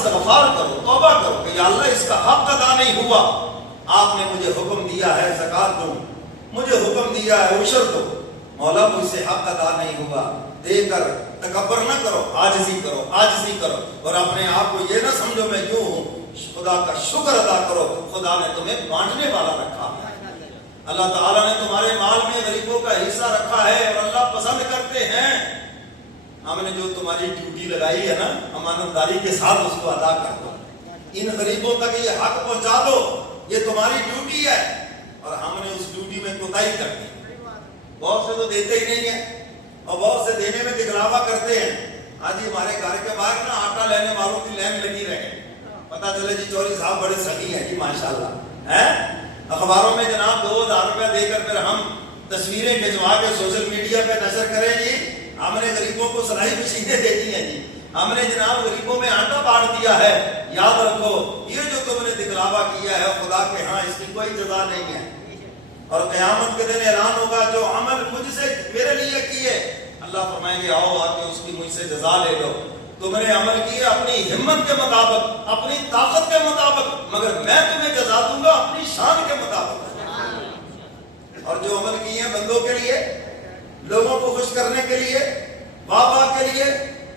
استغفار کرو، توبہ کرو کہ یا اللہ اس کا حق ادا نہیں ہوا، آپ نے مجھے حکم دیا ہے زکات دو، مجھے حکم دیا ہے عشر دو، مولا مجھ سے حق ادا نہیں ہوا، دے کر تکبر نہ کرو، عاجزی کرو، عاجزی کرو، اور اپنے آپ کو یہ نہ سمجھو میں یوں ہوں، خدا کا شکر ادا کرو، خدا نے تمہیں بانٹنے والا رکھا ہے، اللہ تعالیٰ نے تمہارے مال میں غریبوں کا حصہ رکھا ہے، اور اللہ پسند کرتے ہیں ہم نے جو تمہاری ڈیوٹی لگائی ہے نا، امانت داری کے ساتھ اس کو ادا کر دو، ان غریبوں تک یہ حق پہنچا دو، یہ تمہاری ڈیوٹی ہے، اور ہم نے اس ڈیوٹی میں کوتاہی کر دی، بہت سے تو دیتے ہی نہیں ہیں، اور بہت سے دینے میں دکھلاوا کرتے ہیں، ہاں جی ہمارے گھر کے باہر نا آٹا لینے والوں کی لائن لگی رہے، پتہ چلے جی چوری صاحب بڑے سخی ہیں جی ماشاءاللہ ہیں، اخباروں میں جناب 2000 روپے دے کر پھر ہم تصویریں کھنچوا کے سوشل میڈیا پہ نشر کریں جی ہم نے غریبوں کو سلائی مشینیں دے دی ہیں جی، ہم نے جناب غریبوں میں آٹا بانٹ دیا ہے، یاد رکھو یہ جو تم نے دکھلاوا کیا ہے خدا کے ہاں اس کی کوئی جزا نہیں ہے، اور قیامت کے دن اعلان ہوگا جو عمل مجھ سے میرے لیے کیے، اللہ فرمائیں گے آؤ آ کے اس کی مجھ سے جزا لے لو، تم نے عمل کیے اپنی ہمت کے مطابق، اپنی طاقت کے مطابق، مگر میں تمہیں جزا دوں گا اپنی شان کے مطابق، اور جو عمل کیے ہیں بندوں کے لیے، لوگوں کو خوش کرنے کے لیے، واہ واہ کے لیے،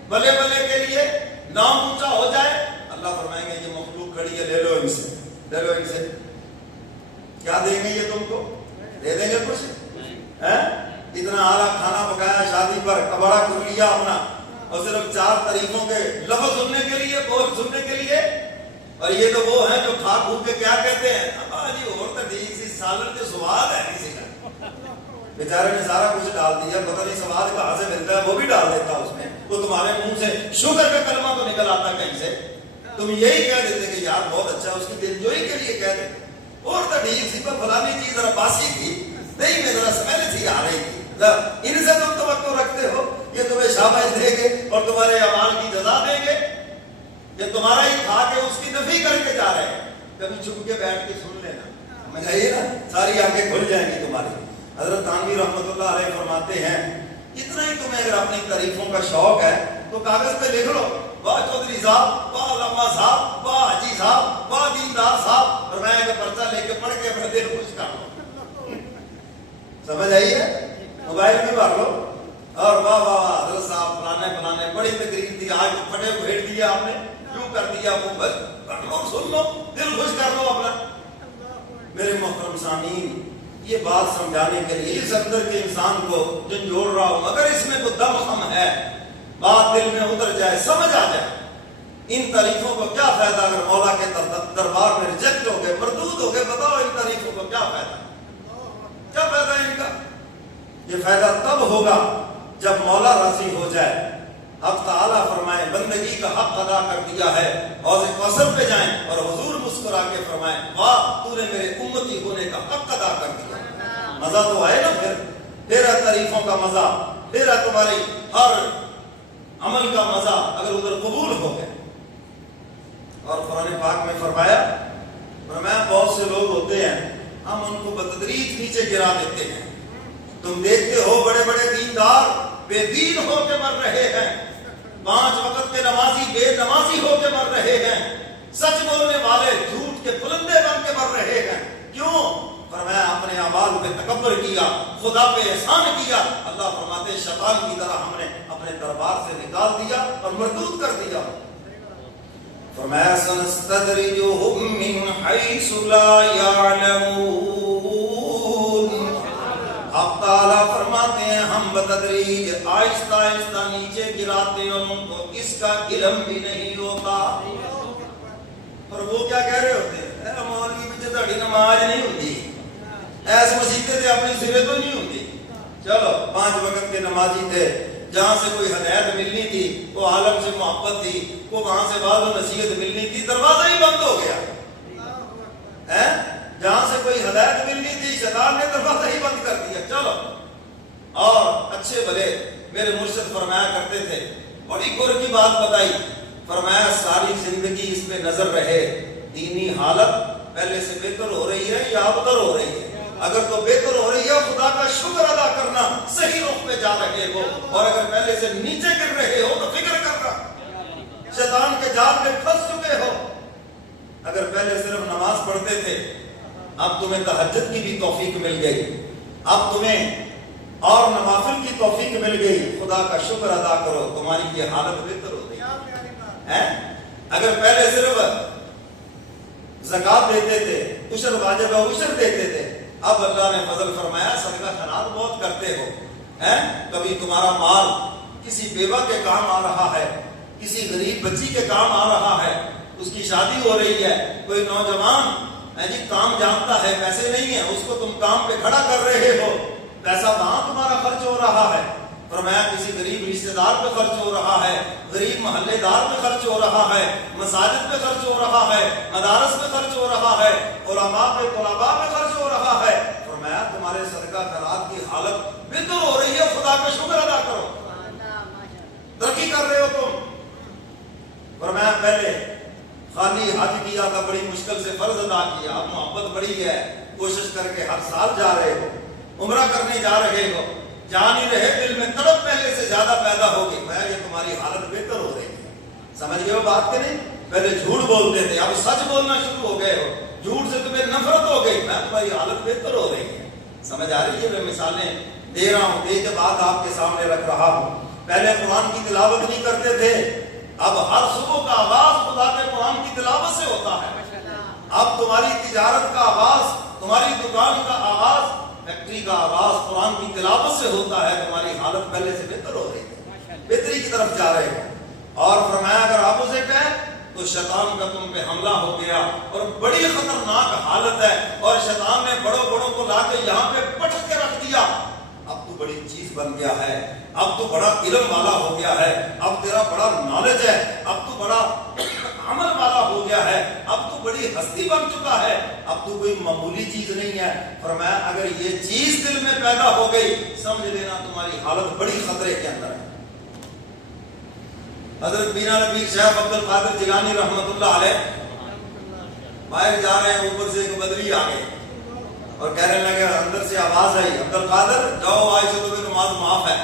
بلے بلے کے لیے، نام اونچا ہو جائے، اللہ فرمائیں گے یہ مخلوق کھڑی ہے لے لو ان سے، لے لو ان سے، کیا دیں گے یہ تم کو؟ دے دیں گے کچھ؟ اتنا اعلیٰ کھانا پکایا شادی پر، کباڑا کر لیا اپنا، اور صرف 4 تعریفوں کے لفظ سننے کے لیے، بول سننے کے لیے، اور یہ تو وہ ہیں جو کھا کھو کے کیا کہتے ہیں ابا جی اور تو ٹھیک سی سالن کے سواد ہے کسی کا، بیچارے نے سارا کچھ ڈال دیا، پتہ نہیں سواد کہاں سے ملتا ہے، وہ بھی ڈال دیتا اس میں، وہ تمہارے منہ سے شوگر کا کلمہ تو نکل آتا کہیں سے، تم یہی کہہ دیتے کہ یار بہت اچھا، اس کی دلجوئی کے لیے کہہ دیتے، اور تو ٹھیک سی پر فلانی چیز ذرا باسی تھی، نہیں میں ذرا سمیل سی آ رہی تھی، ان سے تم توقع رکھتے ہو یہ تمہیں شاباش دیں گے اور تمہارے اعمال کی جزا دیں گے، یہ تمہارا ہی کھا کے اس کی نفی کر کے جا رہے ہیں، کبھی چھپ کے بیٹھ کے سن لینا، سمجھ آئیے نا، ساری آنکھیں کھل جائیں گی تمہاری۔ حضرت تھانوی رحمۃ اللہ علیہ فرماتے ہیں اتنا ہی تمہیں اگر اپنی تعریفوں کا شوق ہے تو کاغذ پہ لکھ لو، واہ چودھری صاحب، واہ علامہ صاحب، واہ حاجی صاحب، واہ دیندار صاحب، اور میں ایک پرچہ لے کے پڑھ کے اپنے دل خوش کر لو، سمجھ آئیے، موبائل بھی بھر لو، اور واہ واہ واہ حضرت صاحب فلانے فلانے بڑی تقریر تھی، آج پھٹے پھیڑ دیا آپ نے، کیوں کر دیا وہ، بس پڑھ لو سن لو، دل خوش کر لو اپنا۔ میرے محترم سامعین، یہ بات سمجھانے کے لیے اس اندر کے انسان کو جھنجھوڑ رہا ہوں، اگر اس میں کوئی دم خم ہے، بات دل میں اتر جائے، سمجھ آ جائے، ان تعریفوں کو کیا فائدہ اگر مولا کے دربار میں ریجیکٹ ہو گئے، مردود ہو گئے، بتاؤ ان تعریفوں کو کیا فائدہ، کیا فائدہ ہے ان کا؟ یہ فائدہ تب ہوگا جب مولا راضی ہو جائے، حق تعالیٰ فرمائے بندگی کا حق ادا کر دیا ہے، حوض کوثر پہ جائیں اور حضور مسکرا کے فرمائیں واہ تو نے میرے امتی ہونے کا حق ادا کر دیا، مزہ تو آئے نا، پھر ہے تعریفوں کا مزہ، پھر ہے تمہاری ہر عمل کا مزہ اگر ادھر قبول ہو گئے۔ اور قرآن پاک میں فرمایا بہت سے لوگ ہوتے ہیں ہم ان کو بتدریج نیچے گرا دیتے ہیں، تم دیکھتے ہو بڑے بڑے دیندار بے دین ہو کے مر رہے ہیں، 5 وقت کے نمازی بے نمازی ہو کے مر رہے ہیں، سچ بولنے والے جھوٹ کے پھلندے بن کے مر رہے ہیں، کیوں؟ فرمایا اپنے اعمال پہ تکبر کیا، خدا پہ احسان کیا، اللہ فرماتے شیطان کی طرح ہم نے اپنے دربار سے نکال دیا اور مردود کر دیا۔ فرمایا سنستدرجهم من حیث لا يعلمون، اب تعالیٰ فرماتے ہیں ہم بتدریج آہستہ آہستہ نیچے گراتے ہیں ان کو اس کا علم بھی نہیں ہوتا، اور وہ کیا کہہ رہے ہوتے ہیں اے مولوی بھی تہاڈی نماز نہیں ہوتی، ایس مسیح تے اپنی سرے تو نہیں ہوتی، چلو 5 وقت کے نمازی تھے، جہاں سے کوئی ہدایت ملنی تھی، وہ عالم سے محبت تھی، وہ وہاں سے بعض و نصیحت ملنی تھی، دروازہ ہی بند ہو گیا ہے، جہاں سے کوئی ہدایت ملنی تھی شیطان نے دروازہ ہی بند کر دیا، چلو۔ اور اچھے بھلے میرے مرشد فرمایا کرتے تھے، بڑی غور کی بات بتائی، فرمایا ساری زندگی اس پہ نظر رہے دینی حالت پہلے سے بہتر ہو رہی ہے یا ابتر ہو رہی ہے، اگر تو بہتر ہو رہی ہے خدا کا شکر ادا کرنا، صحیح رخ پہ جا رہے ہو، اور اگر پہلے سے نیچے گر رہے ہو تو فکر کرنا، شیطان کے جال میں پھنس چکے اگر پہلے صرف نماز پڑھتے تھے، اب تمہیں تہجد کی بھی توفیق مل گئی، اب تمہیں اور نوافل کی توفیق مل گئی، خدا کا شکر ادا کرو، تمہاری یہ حالت بہتر ہو گئی ہے۔ اگر پہلے صرف زکات دیتے تھے، عشر واجب عشر دیتے تھے، اب اللہ نے فضل فرمایا صدقہ خیرات بہت کرتے ہو، کبھی تمہارا مال کسی بیوہ کے کام آ رہا ہے، کسی غریب بچی کے کام آ رہا ہے، اس کی شادی ہو رہی ہے، کوئی نوجوان جی کام جانتا ہے، پیسے نہیں ہیں، اس کو تم کام پہ کھڑا کر رہے ہو، پیسہ وہاں تمہارا خرچ ہو رہا ہے۔ فرمایا کسی غریب رشتہ دار پہ خرچ ہو رہا ہے، غریب محلے دار پہ خرچ ہو رہا ہے، مساجد پہ خرچ ہو رہا ہے، مدارس پہ خرچ ہو رہا ہے، علماء پہ طلباء پہ خرچ ہو رہا ہے۔ فرمایا تمہارے صدقہ خیرات کی حالت بہتر ہو رہی ہے، خدا کا شکر ادا کرو، ترقی کر رہے ہو تم۔ فرمایا پہلے خالی حج کیا تھا، بڑی مشکل سے فرض ادا کیا، اب محبت بڑی ہے، کوشش کر کے ہر سال جا رہے ہو، عمرہ کرنے جا رہے ہو، جا نہیں رہے، دل میں تڑپ پہلے سے زیادہ پیدا ہوگی، میں یہ تمہاری حالت بہتر ہو رہی ہے۔ سمجھ گئے ہو بات کہ نہیں؟ پہلے جھوٹ بولتے تھے، اب سچ بولنا شروع ہو گئے ہو، جھوٹ سے تمہیں نفرت ہو گئی، میں تمہاری حالت بہتر ہو رہی ہے۔ سمجھ آ رہی ہے؟ میں مثالیں دے رہا ہوں، دے کے بعد آپ کے سامنے رکھ رہا ہوں۔ پہلے قرآن کی تلاوت نہیں کرتے تھے، اب ہر صبح کا آغاز خدا کے قرآن کی تلاوت سے ہوتا ہے۔ اب تمہاری تجارت کا آغاز، تمہاری دکان کا آغاز، فیکٹری کا آغاز قرآن کی تلاوت سے ہوتا ہے، تمہاری حالت پہلے سے بہتر ہو رہی ہے، بہتری کی طرف جا رہے ہو۔ اور فرمایا اگر اپوزٹ ہے تو شیطان کا تم پہ حملہ ہو گیا، اور بڑی خطرناک حالت ہے، اور شیطان نے بڑوں بڑوں کو لا کے یہاں پہ پٹک کے رکھ دیا، اب تو بڑی چیز بن گیا ہے، اب تو بڑا علم والا ہو گیا ہے، اب تیرا بڑا نالج ہے، اب تو بڑا عمل والا ہو گیا ہے، اب تو بڑی ہستی بن چکا ہے، اب تو کوئی معمولی چیز نہیں ہے۔ فرمایا اگر یہ چیز دل میں پیدا ہو گئی، سمجھ لینا تمہاری حالت بڑی خطرے کے اندر ہے۔ حضرت میرا نبی شیخ عبد القادر جیلانی رحمۃ اللہ علیہ باہر جا رہے ہیں، اوپر سے ایک بدری آ گئی اور کہنے لگے، اندر سے آواز آئی، عبد القادر جاؤ، آج سے تمہیں نماز معاف ہے۔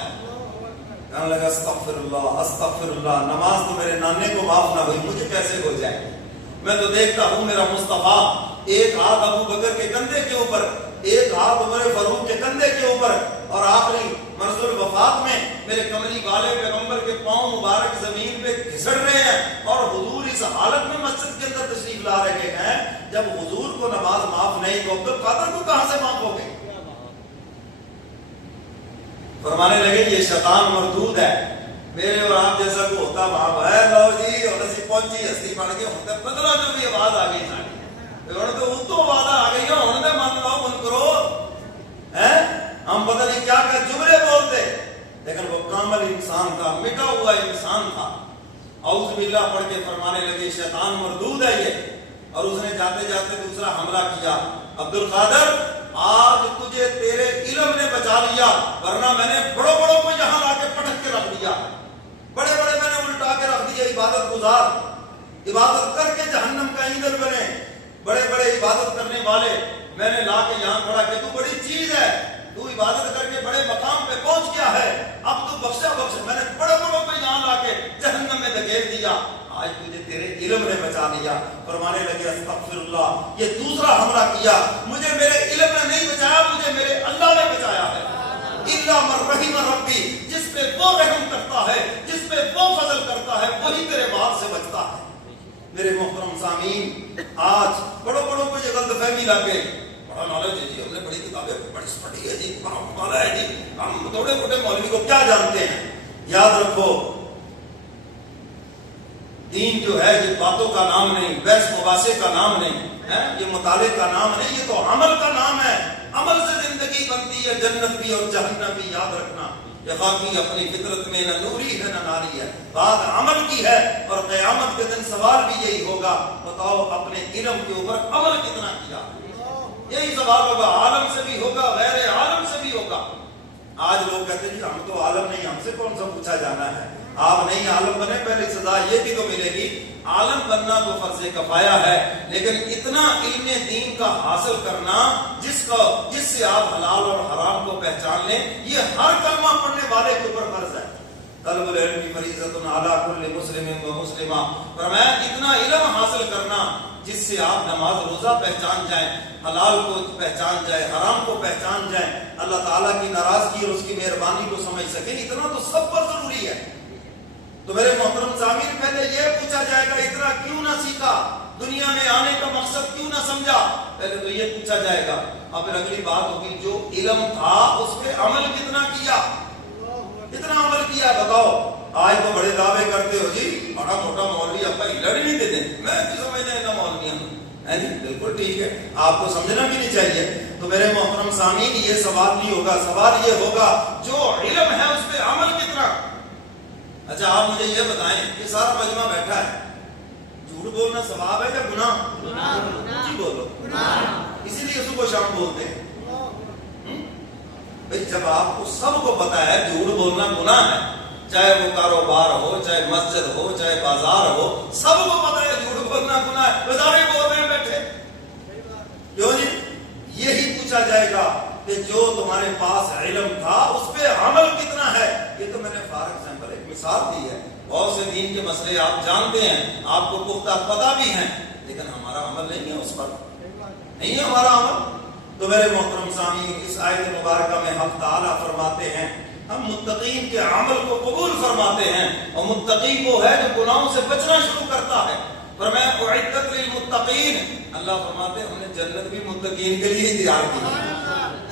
کہنے لگا استغفر اللہ استغفر اللہ، نماز تو میرے نانے کو معاف نہ ہوئی، مجھے کیسے ہو جائے؟ میں تو دیکھتا ہوں میرا مصطفیٰ ایک ہاتھ ابو بکر کے کندھے کے اوپر، ایک ہاتھ عمر فاروق کے کندھے کے اوپر، اور آخری منظور وفات میں میرے کملی والے پیغمبر کے پاؤں مبارک زمین پہ گھسڑ رہے ہیں، اور حضور اس حالت میں مسجد کے اندر تشریف لا رہے ہیں۔ جب حضور کو نماز معاف نہیں تو عبد القادر کو کہاں سے معاف ہو گئی؟ فرمانے لگے یہ شیطان مردود ہے، میرے اور آپ جیسا کو ہوتا وہاں ہے، لو جی اور اسی پہنچی ہستی بڑھ کے ہوتا بدلا، جو بھی آواز آ گئی ساری تو وہ تو آواز آ گئی ہے، ہوں نے مان لو من کرو، ہم پتہ نہیں کیا کیا جملے بولتے، لیکن وہ کامل انسان تھا، مٹا ہوا انسان تھا۔ اعوذ باللہ پڑھ کے فرمانے لگے شیطان مردود ہے یہ، اور اس نے جاتے جاتے دوسرا حملہ کیا، عبد القادر آج تجھے تیرے علم نے بچا لیا، ورنہ میں نے بڑوں بڑوں کو یہاں لا کے پٹک کے رکھ دیا، بڑے بڑے میں نے الٹا کے رکھ دیا، عبادت گزار، عبادت کر کے جہنم کا ایندھن بنے، بڑے بڑے عبادت کرنے والے میں نے لا کے یہاں کھڑا کہ تو بڑی چیز ہے، تو عبادت کر کے بڑے مقام پہ پہنچ گیا ہے، اب تو بخشا بخش، میں نے بڑے بڑوں کو یہاں لا کے جہنم میں دھکیل دیا، آج تجھے تیرے علم نے بچا لیا۔ فرمانے لگے استغفر اللہ، یہ دوسرا حملہ کیا، مجھے میرے علم نے نہیں بچایا، مجھے میرے اللہ نے بچایا ہے۔ الا من رحم ربی، جس پہ وہ رحم کرتا ہے، جس پہ وہ فضل کرتا ہے، وہی تیرے بات سے بچتا ہے۔ میرے محترم سامعین، آج بڑوں بڑوں کو یہ غلط فہمی لگ گئی، بڑا نالج ہے جی، ہم نے بڑی کتابیں پڑھی ہے جی، بڑا مطالعہ ہے جی، ہم تھوڑے موٹے مولوی کو کیا جانتے ہیں۔ یاد رکھو دین جو ہے یہ باتوں کا نام نہیں، بحث مباحثے کا نام نہیں ہے، یہ مطالعے کا نام نہیں، یہ تو عمل کا نام ہے۔ عمل سے زندگی بنتی ہے، جنت بھی اور جہنم بھی، یاد رکھنا۔ یہ خاکی اپنی فطرت میں نہ نوری ہے نہ ناری ہے، بات عمل کی ہے، اور قیامت کے دن سوال بھی یہی ہوگا، بتاؤ اپنے علم کے اوپر عمل کتنا کیا، یہی سوال ہوگا، عالم سے بھی ہوگا، غیر عالم سے بھی ہوگا۔ آج لوگ کہتے ہیں جی ہم تو عالم نہیں، ہم سے کون سا پوچھا جانا ہے، آپ نہیں عالم بنے، پہلے سزا یہ بھی تو ملے گی۔ عالم بننا تو فرض کفایہ ہے، لیکن اتنا علم دین کا حاصل کرنا جس سے آپ حلال اور حرام کو پہچان لیں، یہ ہر کلمہ پڑھنے والے کے اوپر فرض ہے۔ طلب العلم فریضۃ علی کل مسلم و مسلمہ، فرمایا اتنا علم حاصل کرنا جس سے آپ نماز روزہ پہچان جائیں، حلال کو پہچان جائیں، حرام کو پہچان جائیں، اللہ تعالیٰ کی ناراضگی اور اس کی مہربانی کو سمجھ سکیں، اتنا تو سب پر ضروری ہے۔ تو میرے محترم سامعین، پہلے یہ پوچھا جائے گا اتنا کیوں نہ سیکھا، دنیا میں آنے کا مقصد کیوں نہ سمجھا، پہلے تو یہ پوچھا جائے گا۔ اور پھر اگلی بات ہوگی جو علم تھا اس پہ عمل کتنا کیا، کتنا عمل کیا، بتاؤ۔ آج تو بڑے دعوے کرتے ہو جی بڑا موٹا مولوی ابا لڑ نہیں دیتے، میں کیوں سمجھنا ہے مولویاں ہے جی، بالکل ٹھیک ہے، آپ کو سمجھنا بھی نہیں چاہیے۔ تو میرے محترم سامعین، یہ سوال نہیں ہوگا، سوال یہ ہوگا جو علم ہے اس پہ عمل کتنا۔ اچھا آپ مجھے یہ بتائیں کہ سارا مجمع بیٹھا ہے، جھوٹ بولنا ثواب ہے یا گناہ؟ جی بولو، اسی لیے صبح شام بولتے ہیں بھئی، جب آپ کو سب کو پتا ہے جھوٹ بولنا گناہ ہے، چاہے وہ کاروبار ہو، چاہے مسجد ہو، چاہے بازار ہو، سب کو پتا ہے جھوٹ بولنا گناہ ہے، بازارے بول رہے ہیں بیٹھے، کیوں جی؟ یہی پوچھا جائے گا کہ جو تمہارے پاس علم تھا اس پہ عمل کتنا ہے۔ یہ تو میں نے فار ایگزامپل ایک مثال دی ہے، بہت سے دین کے مسئلے آپ جانتے ہیں، آپ کو پختہ پتہ بھی ہیں، لیکن ہمارا عمل نہیں ہے، اس پر نہیں ہے ہمارا عمل۔ تو میرے محترم سامعین، اس آیت مبارکہ میں حق تعالیٰ فرماتے ہیں ہم متقین کے عمل کو قبول فرماتے ہیں، اور متقی وہ ہے جو گناہوں سے بچنا شروع کرتا ہے۔ فرمایا اعدت للمتقین، اللہ فرماتے ہیں ہم نے جنت بھی متقین کے لیے تیار کی ہے۔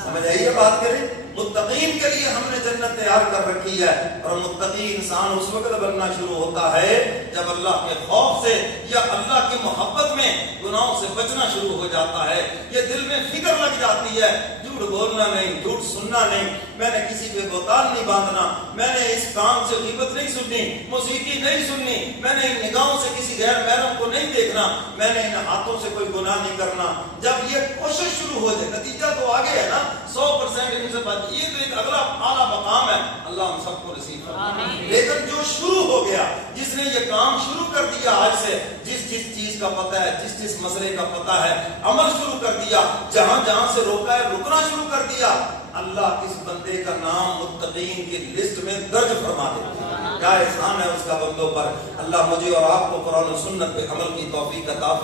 سمجھ آئیے بات کریں، متقین کے لیے ہم نے جنت تیار کر رکھی ہے، اور متقی انسان اس وقت بننا شروع ہوتا ہے جب اللہ کے خوف سے یا اللہ کی محبت میں گناہوں سے بچنا شروع ہو جاتا ہے، یہ دل میں فکر لگ جاتی ہے، جھوٹ بولنا نہیں، جھوٹ سننا نہیں، میں نے کسی پہ بہتان نہیں باندھنا، میں نے اس کام سے غیبت نہیں سننی، موسیقی نہیں سننی، میں نے ان نگاہوں سے کسی غیر محرم کو نہیں دیکھنا، میں نے ان ہاتھوں سے کوئی گناہ نہیں کرنا۔ جب یہ کوشش شروع ہو جائے، نتیجہ تو آگے ہے نا، 100% ان سے بات، یہ تو ایک اگلا اعلیٰ مقام ہے، اللہ ہم سب کو نصیب فرمائے۔ لیکن جو شروع ہو گیا، جس نے یہ کام شروع کر دیا، آج سے جس جس چیز کا پتہ ہے، جس جس مسئلے کا پتہ ہے، عمل شروع کر دیا، جہاں جہاں سے روکا ہے رکنا شروع کر دیا، اللہ اس بندے کا نام متقین کی لسٹ میں درج فرما دے۔ کیا احسان ہے اس کا بندوں پر۔ اللہ مجھے اور آپ کو قرآن و سنت پہ عمل کی توفیق عطا